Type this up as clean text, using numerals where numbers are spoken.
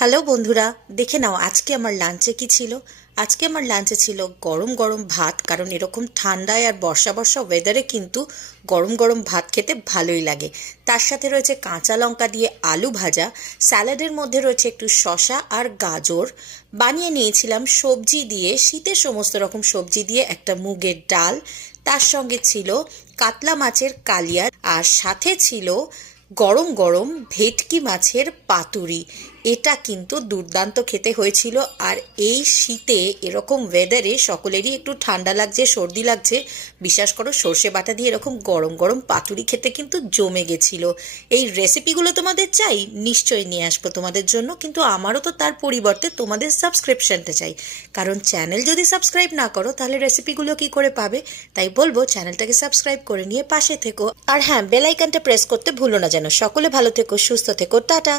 Hello বন্ধুরা, দেখে নাও আজকে আমার লাঞ্চে কি ছিল। আজকে আমার লাঞ্চে ছিল গরম গরম ভাত, কারণ এরকম ঠান্ডায় আর বর্ষা বর্ষা ওয়েদারে কিন্তু গরম গরম ভাত খেতে ভালোই লাগে। তার সাথে রয়েছে কাঁচা লঙ্কা দিয়ে আলু ভাজা, স্যালাডের মধ্যে রয়েছে একটু শসা আর গাজর। বানিয়ে নিয়েছিলাম সবজি দিয়ে, শীতের সমস্ত রকম সবজি দিয়ে একটা মুগের ডাল। তার সঙ্গে ছিল কাতলা মাছের কালিয়া, আর সাথে ছিল গরম গরম ভেটকি মাছের পাতুরি। এটা কিন্তু দুর্দান্ত খেতে হয়েছিল। আর এই শীতে এরকম ওয়েদারে সকলেরই একটু ঠান্ডা লাগছে, সর্দি লাগছে। বিশ্বাস করো, সর্ষে বাটা দিয়ে এরকম গরম গরম পাতুরি খেতে কিন্তু জমে গেছিল। এই রেসিপিগুলো তোমাদের চাই, নিশ্চয়ই নিয়ে আসবো তোমাদের জন্য, কিন্তু আমারও তো তার পরিবর্তে তোমাদের সাবস্ক্রিপশনটা চাই। কারণ চ্যানেল যদি সাবস্ক্রাইব না করো তাহলে রেসিপিগুলো কি করে পাবে। তাই বলবো চ্যানেলটাকে সাবস্ক্রাইব করে নিয়ে পাশে থেকো। আর হ্যাঁ, বেল আইকনটা প্রেস করতে ভুলো না যেন। সকলে ভালো থেকো, সুস্থ থেকো, টাটা।